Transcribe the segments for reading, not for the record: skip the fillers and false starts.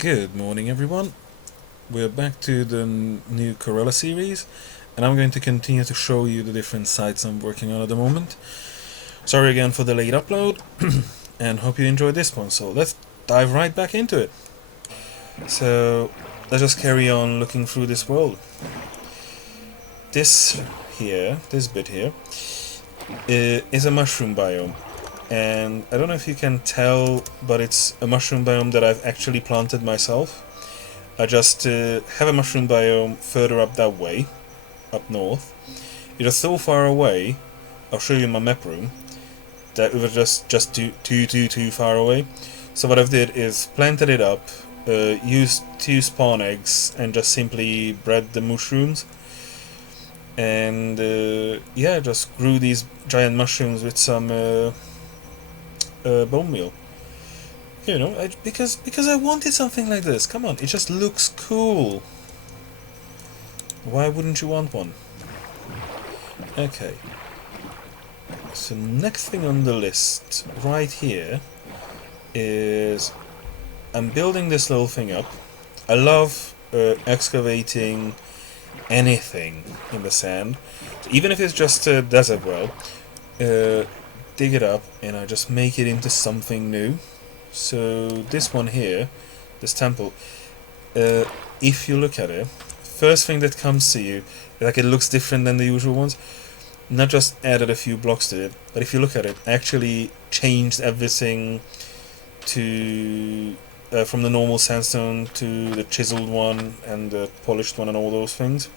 Good morning, everyone. We're back to the new Corella series, and I'm going to continue to show you the different sites I'm working on at the moment. Sorry again for the late upload, and hope you enjoyed this one. So let's dive right back into it. So let's just carry on looking through this world. This bit here, is a mushroom biome. And I don't know if you can tell, but it's a mushroom biome that I've actually planted myself. I just have a mushroom biome further up that way, up north. It is so far away, I'll show you my map room, that it was just too far away. So what I've did is planted it up, used 2 spawn eggs, and just simply bred the mushrooms. And yeah, just grew these giant mushrooms with some bone meal. You know, because I wanted something like this. Come on, it just looks cool. Why wouldn't you want one? Okay. So next thing on the list, right here, is I'm building this little thing up. I love excavating anything in the sand. So even if it's just a desert well, dig it up and I just make it into something new. So this one here, this temple, if you look at it, first thing that comes to you, like it looks different than the usual ones. Not just added a few blocks to it, but if you look at it, actually changed everything to from the normal sandstone to the chiseled one and the polished one and all those things.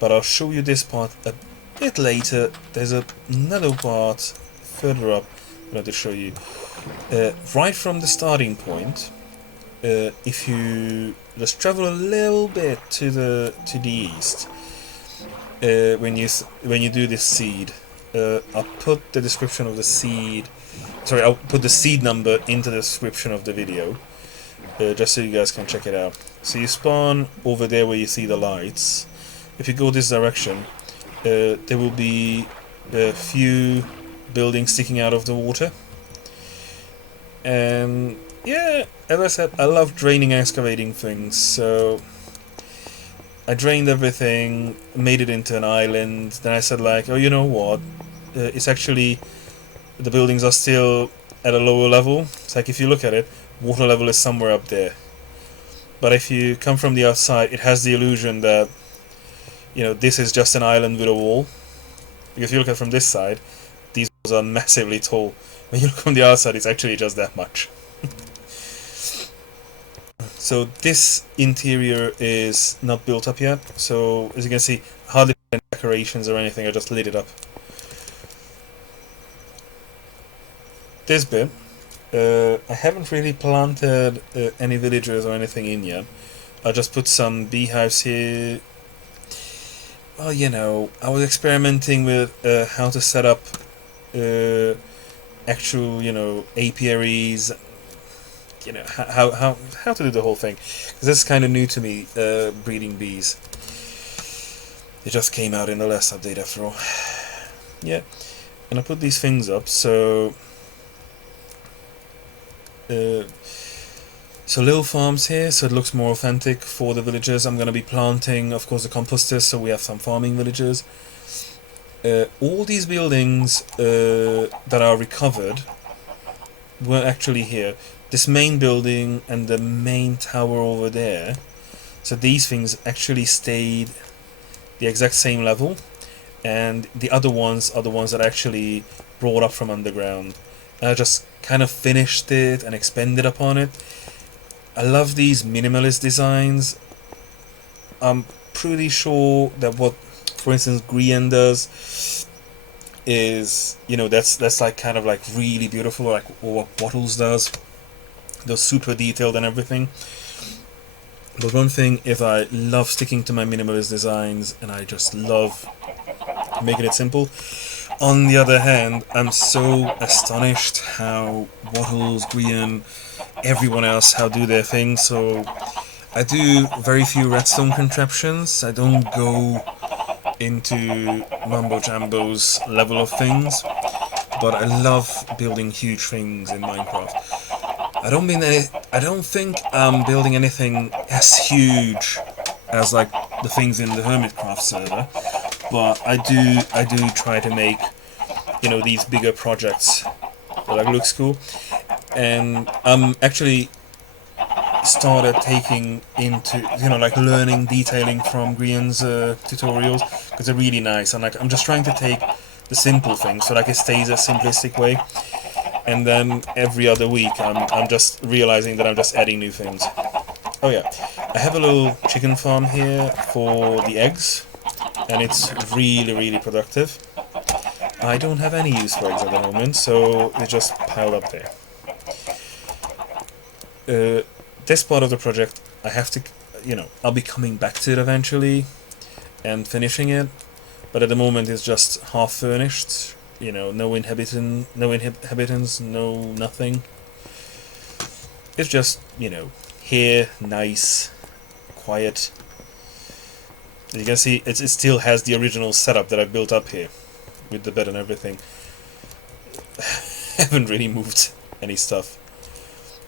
But I'll show you this part a bit later. There's another part further up that I have to show you. Right from the starting point, if you just travel a little bit to the east, when you do this seed, I'll put the description of the seed. Sorry, I'll put the seed number into the description of the video, just so you guys can check it out. So you spawn over there where you see the lights. If you go this direction, there will be a few buildings sticking out of the water. And yeah, as I said, I love draining and excavating things, so I drained everything, made it into an island. Then I said like, oh, you know what, it's actually, the buildings are still at a lower level. It's like if you look at it, water level is somewhere up there. But if you come from the outside, it has the illusion that, you know, this is just an island with a wall. Because if you look at it from this side, these walls are massively tall. When you look from the outside, it's actually just that much. So this interior is not built up yet. So as you can see, hardly any decorations or anything. I just lit it up. This bit, I haven't really planted any villagers or anything in yet. I just put some beehives here. Well, you know, I was experimenting with how to set up actual, you know, apiaries, you know, how to do the whole thing, because this is kind of new to me, breeding bees. It just came out in the last update after all. Yeah, and I put these things up, so little farms here, so it looks more authentic for the villagers. I'm going to be planting, of course, the composters, so we have some farming villagers. All these buildings that are recovered were actually here. This main building and the main tower over there. So these things actually stayed the exact same level. And the other ones are the ones that I actually brought up from underground. And I just kind of finished it and expanded upon it. I love these minimalist designs. I'm pretty sure that what, for instance, Grian does is, you know, that's like kind of like really beautiful, like what Bottles does. They're super detailed and everything. But one thing is I love sticking to my minimalist designs, and I just love making it simple. On the other hand, I'm so astonished how Bottles, Grian, everyone else, how do their thing. So I do very few redstone contraptions. I don't go into Mumbo Jumbo's level of things, but I love building huge things in Minecraft. I don't mean I don't think I'm building anything as huge as like the things in the Hermitcraft server, but I do try to make, you know, these bigger projects that like looks cool, and I'm actually started taking into, you know, like learning detailing from Grian's tutorials, because they're really nice, and like I'm just trying to take the simple things so like it stays a simplistic way, and then every other week I'm just realizing that I'm just adding new things. Oh yeah, I have a little chicken farm here for the eggs, and it's really productive. I don't have any use for eggs at the moment, so they just piled up there. This part of the project, I have to, you know, I'll be coming back to it eventually and finishing it, but at the moment it's just half furnished. You know, no inhabitants, no nothing. It's just, you know, here, nice, quiet. As you can see, it still has the original setup that I built up here, with the bed and everything. Haven't really moved any stuff.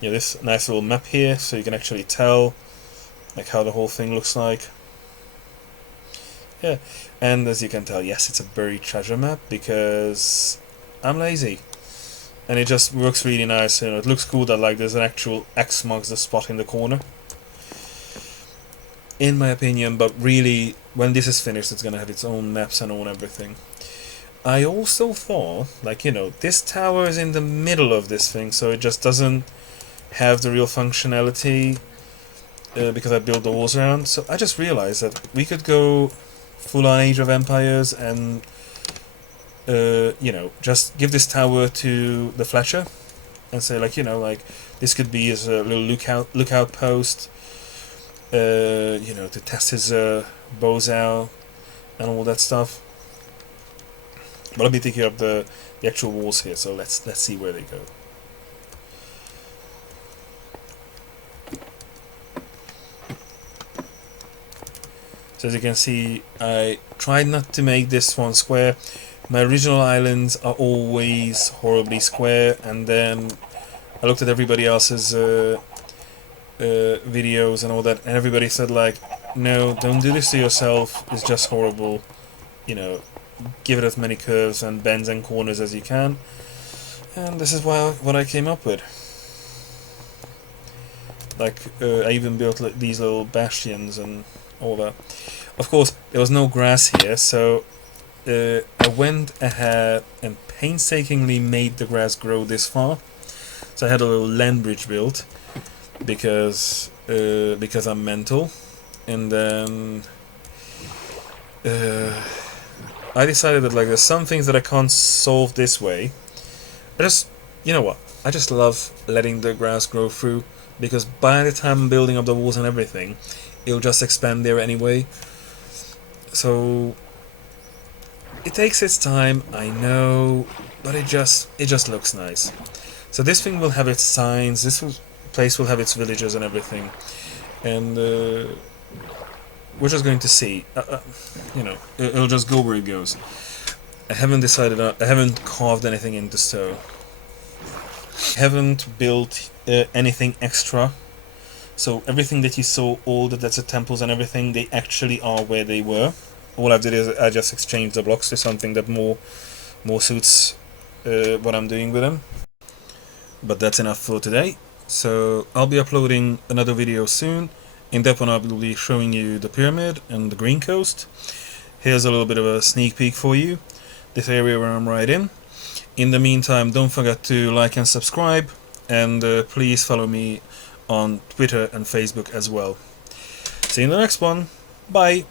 Yeah, this nice little map here, so you can actually tell like how the whole thing looks like. Yeah, and as you can tell, yes, it's a buried treasure map because I'm lazy, and it just works really nice. You know, it looks cool that like there's an actual X marks the spot in the corner, in my opinion. But really, when this is finished, it's gonna have its own maps and own everything. I also thought, like, you know, this tower is in the middle of this thing, so it just doesn't have the real functionality because I built the walls around. So I just realized that we could go full on Age of Empires and you know, just give this tower to the Fletcher and say, like, you know, like this could be as a little lookout post, you know, to test his bows out and all that stuff. But I'll be taking up the actual walls here, so let's see where they go. So as you can see, I tried not to make this one square. My original islands are always horribly square, and then I looked at everybody else's videos and all that, and everybody said like, no, don't do this to yourself, it's just horrible, you know, give it as many curves and bends and corners as you can. And this is what I came up with. Like, I even built like these little bastions and all that. Of course, there was no grass here, so I went ahead and painstakingly made the grass grow this far. So I had a little land bridge built because I'm mental, and then I decided that like there's some things that I can't solve this way. You know what? I just love letting the grass grow through, because by the time I'm building up the walls and everything, it'll just expand there anyway. So it takes its time, I know, but it just looks nice. So this thing will have its signs, place will have its villagers and everything, and we're just going to see. You know, it'll just go where it goes. I haven't decided. I haven't carved anything into stone. I haven't built anything extra. So everything that you saw, all the desert temples and everything, they actually are where they were. All I did is I just exchanged the blocks to something that more suits what I'm doing with them. But that's enough for today. So I'll be uploading another video soon. In that one I'll be showing you the pyramid and the Green Coast. Here's a little bit of a sneak peek for you. This area where I'm right in. In the meantime, don't forget to like and subscribe, and please follow me on Twitter and Facebook as well. See you in the next one. Bye!